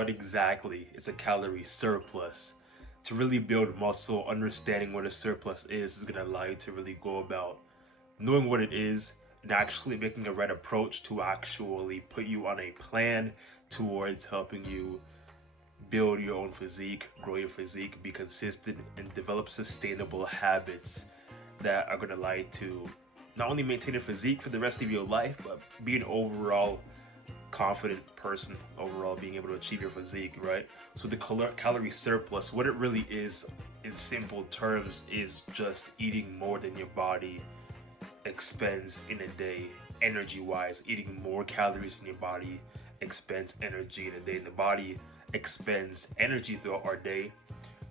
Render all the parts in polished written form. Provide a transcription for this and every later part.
what exactly is a calorie surplus. To really build muscle, understanding what a surplus is going to allow you to really go about knowing what it is and actually making a right approach to actually put you on a plan towards helping you build your own physique, grow your physique, be consistent, and develop sustainable habits that are going to allow you to not only maintain a physique for the rest of your life, but be an overall confident person, overall being able to achieve your physique, right? So the calorie surplus, what it really is in simple terms, is just eating more than your body expends in a day, energy wise. Eating more calories than your body expends energy in a day. And the body expends energy throughout our day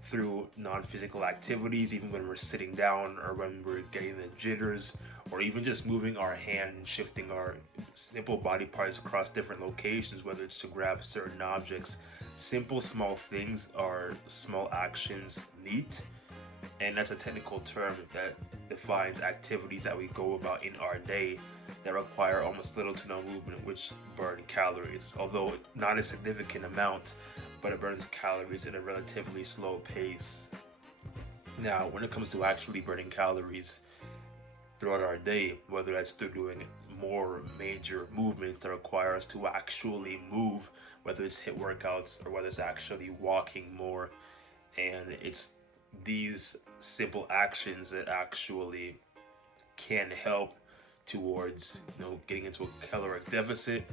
through non-physical activities, even when we're sitting down or when we're getting the jitters, or even just moving our hand and shifting our simple body parts across different locations, whether it's to grab certain objects. Simple small things are small actions neat, and that's a technical term that defines activities that we go about in our day that require almost little to no movement, which burn calories, although not a significant amount, but it burns calories at a relatively slow pace. Now, when it comes to actually burning calories throughout our day, whether that's through doing more major movements that require us to actually move, whether it's HIIT workouts or whether it's actually walking more, and it's these simple actions that actually can help towards getting into a caloric deficit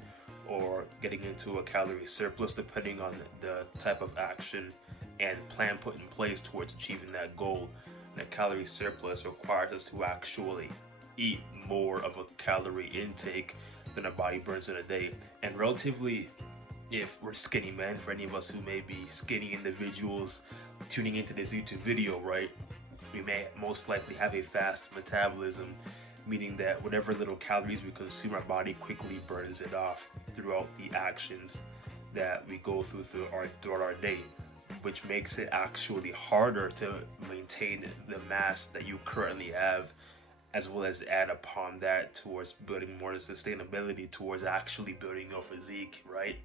or getting into a calorie surplus, depending on the type of action and plan put in place towards achieving that goal. And a calorie surplus requires us to actually eat more of a calorie intake than our body burns in a day. And relatively, if we're skinny men, for any of us who may be skinny individuals tuning into this YouTube video, right, we may most likely have a fast metabolism, meaning that whatever little calories we consume, our body quickly burns it off throughout the actions that we go throughout our day, which makes it actually harder to maintain the mass that you currently have, as well as add upon that towards building more sustainability towards actually building your physique, right?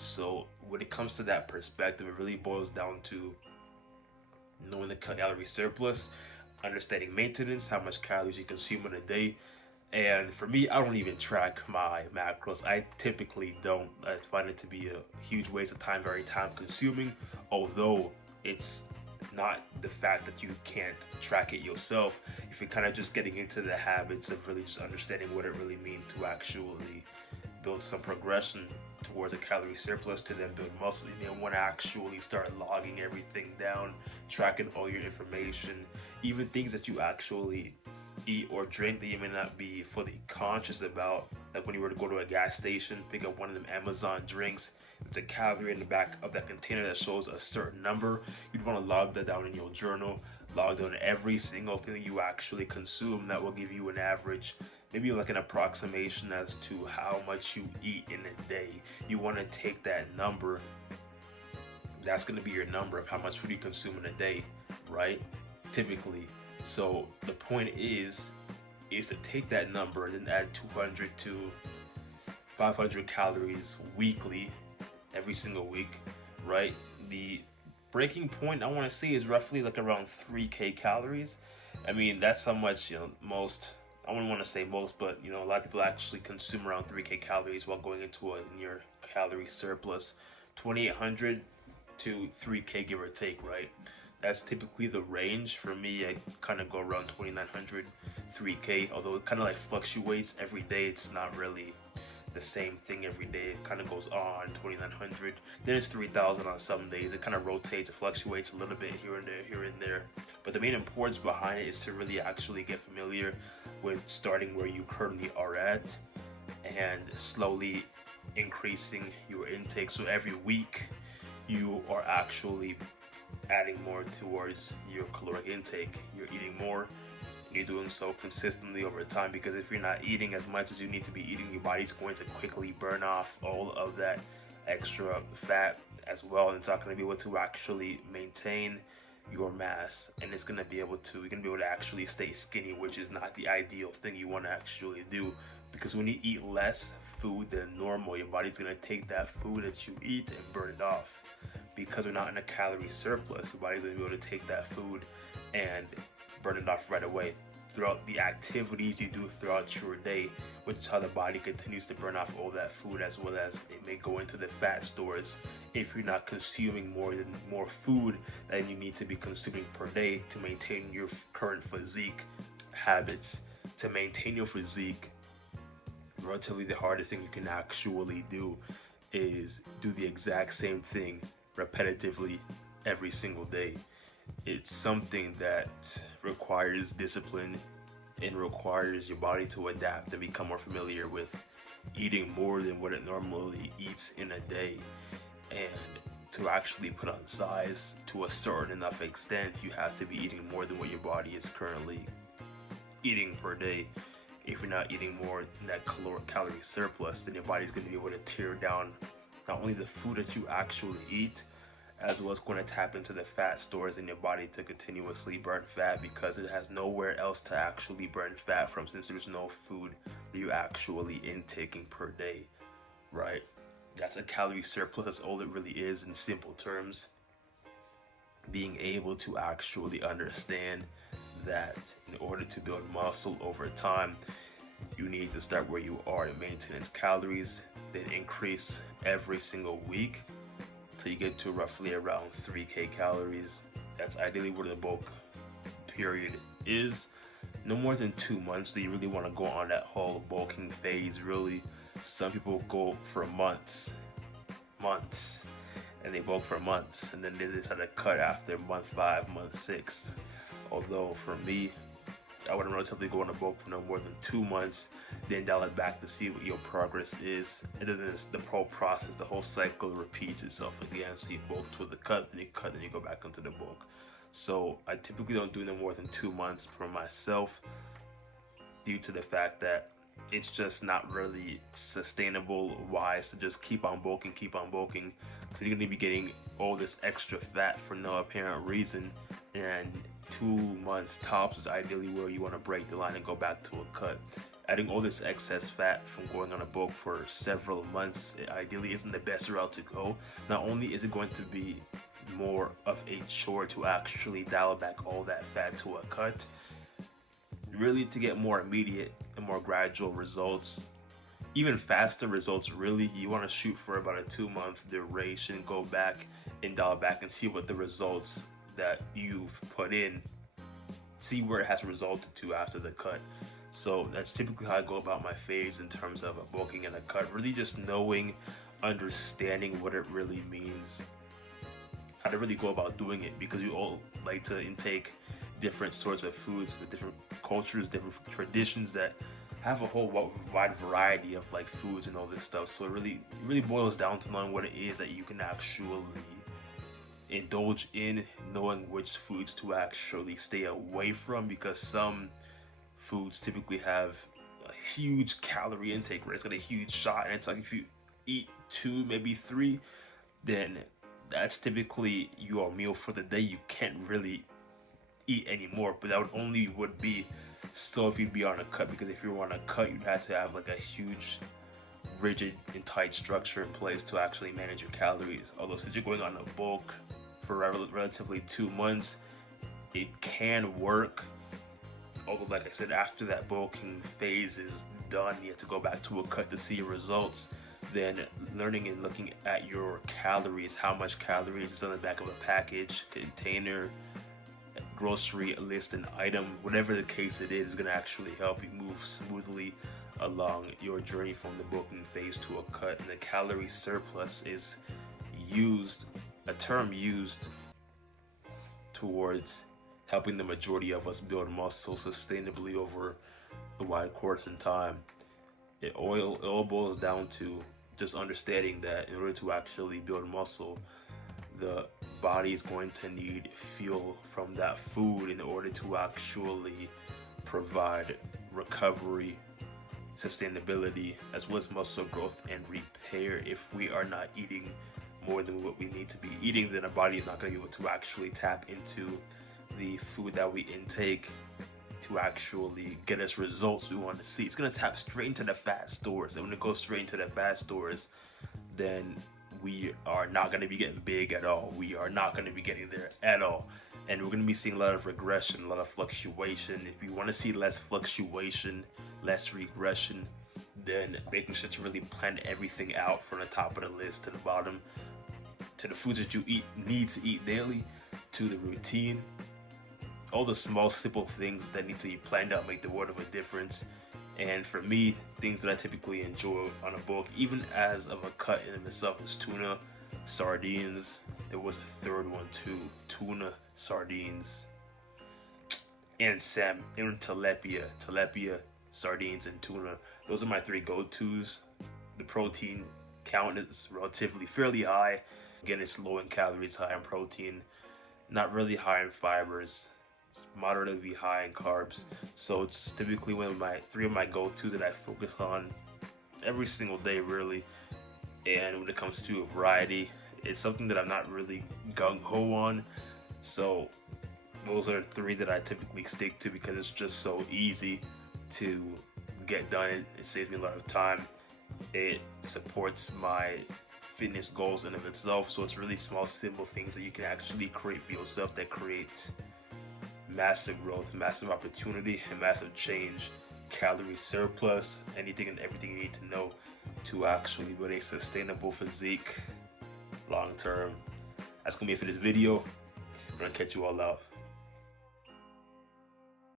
So when it comes to that perspective, it really boils down to knowing the calorie surplus, understanding maintenance, how much calories you consume in a day. And for me, I don't even track my macros. I typically don't. I find it to be a huge waste of time, very time consuming, although it's not the fact that you can't track it yourself. If you're kind of just getting into the habits of really just understanding what it really means to actually build some progression towards a calorie surplus, to then build muscle, you want to actually start logging everything down, tracking all your information, even things that you actually eat or drink that you may not be fully conscious about. Like when you were to go to a gas station, pick up one of them Amazon drinks, there's a calorie in the back of that container that shows a certain number. You'd want to log that down in your journal, log down every single thing that you actually consume. That will give you an average, maybe like an approximation as to how much you eat in a day. You want to take that number, that's going to be your number of how much food you consume in a day, right? Typically. So the point is to take that number and then add 200 to 500 calories weekly, every single week, right? The breaking point I want to say is roughly like around 3K calories. I mean, that's how much, most, I wouldn't want to say most, but a lot of people actually consume around 3K calories while going into a near calorie surplus. 2,800 to 3K, give or take, right? That's typically the range. For me, I kind of go around 2,900, 3K, although it kind of like fluctuates every day. It's not really the same thing every day. It kind of goes on 2,900, then it's 3,000 on some days. It kind of rotates, it fluctuates a little bit here and there, here and there. But the main importance behind it is to really actually get familiar with starting where you currently are at and slowly increasing your intake. So every week you are actually adding more towards your caloric intake. You're eating more, and you're doing so consistently over time, because if you're not eating as much as you need to be eating, your body's going to quickly burn off all of that extra fat as well, and it's not going to be able to actually maintain your mass, and you're going to be able to actually stay skinny, which is not the ideal thing you want to actually do. Because when you eat less food than normal, your body's going to take that food that you eat and burn it off. Because we're not in a calorie surplus, your body's going to be able to take that food and burn it off right away throughout the activities you do throughout your day, which is how the body continues to burn off all that food, as well as it may go into the fat stores if you're not consuming more food than you need to be consuming per day to maintain your current physique habits. To maintain your physique, relatively the hardest thing you can actually do is do the exact same thing repetitively every single day. It's something that requires discipline and requires your body to adapt and become more familiar with eating more than what it normally eats in a day. And to actually put on size to a certain enough extent, you have to be eating more than what your body is currently eating per day. If you're not eating more than that calorie surplus, then your body's going to be able to tear down not only the food that you actually eat, as well as going to tap into the fat stores in your body to continuously burn fat, because it has nowhere else to actually burn fat from, since there's no food that you're actually intaking per day, right? That's a calorie surplus. That's all it really is in simple terms. Being able to actually understand that in order to build muscle over time, you need to start where you are in maintenance calories, then increase every single week till you get to roughly around 3K calories. That's ideally where the bulk period is. No more than 2 months do you really want to go on that whole bulking phase, really. Some people go for months, and they bulk for months, and then they decide to cut after month 5, month 6. Although for me, I would relatively go on a bulk for no more than 2 months, then dial it back to see what your progress is. And then the whole process, the whole cycle repeats itself again. So you bulk to the cut, then you cut, then you go back into the bulk. So I typically don't do no more than 2 months for myself, due to the fact that it's just not really sustainable wise to just keep on bulking. So you're going to be getting all this extra fat for no apparent reason, and 2 months tops is ideally where you want to break the line and go back to a cut. Adding all this excess fat from going on a bulk for several months, it ideally isn't the best route to go. Not only is it going to be more of a chore to actually dial back all that fat to a cut, really to get more immediate and more gradual results, even faster results, really, you want to shoot for about a 2-month duration, go back and dial back and see what the results that you've put in, see where it has resulted to after the cut. So that's typically how I go about my phase in terms of a bulking and a cut, really just knowing, understanding what it really means, how to really go about doing it, because we all like to intake different sorts of foods, the different cultures, different traditions that have a whole wide variety of like foods and all this stuff. So it really boils down to knowing what it is that you can actually indulge in, knowing which foods to actually stay away from, because some foods typically have a huge calorie intake, right? It's got a huge shot, and it's like if you eat 2, maybe 3, then that's typically your meal for the day. You can't really eat anymore, but that would be so if you'd be on a cut, because if you were on a cut, you'd have to have like a huge rigid and tight structure in place to actually manage your calories. Although since you're going on a bulk for relatively 2 months, it can work. Although, like I said, after that bulking phase is done, you have to go back to a cut to see your results. Then learning and looking at your calories, how much calories is on the back of a package, container, grocery list, an item, whatever the case it is going to actually help you move smoothly along your journey from the bulking phase to a cut. And the calorie surplus is a term used towards helping the majority of us build muscle sustainably over a wide course in time. It all boils down to just understanding that in order to actually build muscle, the body is going to need fuel from that food in order to actually provide recovery, sustainability, as well as muscle growth and repair. If we are not eating more than what we need to be eating, then our body is not going to be able to actually tap into the food that we intake to to actually get us results we want to see. It's gonna tap straight into the fat stores, and when it goes straight into the fat stores, then we are not going to be getting big at all. We are not going to be getting there at all. And we're going to be seeing a lot of regression, a lot of fluctuation. If you want to see less fluctuation, less regression, then making sure to really plan everything out from the top of the list to the bottom, to the foods that you need to eat daily, to the routine. All the small, simple things that need to be planned out make the world of a difference. And for me, things that I typically enjoy on a bulk, even as of a cut in itself, is tuna, sardines. There was a third one too: tuna, sardines, and salmon, and tilapia, sardines, and tuna. Those are my three go-tos. The protein count is relatively fairly high. Again, it's low in calories, high in protein, not really high in fibers. It's moderately high in carbs, so it's typically one of my three of my go-tos that I focus on every single day, really. And when it comes to a variety, it's something that I'm not really gung-ho on, so those are three that I typically stick to because it's just so easy to get done. It saves me a lot of time. It supports my fitness goals in of itself, so it's really small, simple things that you can actually create for yourself that create massive growth, massive opportunity, and massive change. Calorie surplus, anything and everything you need to know to actually build a sustainable physique long term. That's gonna be it for this video. I'm gonna catch you all out.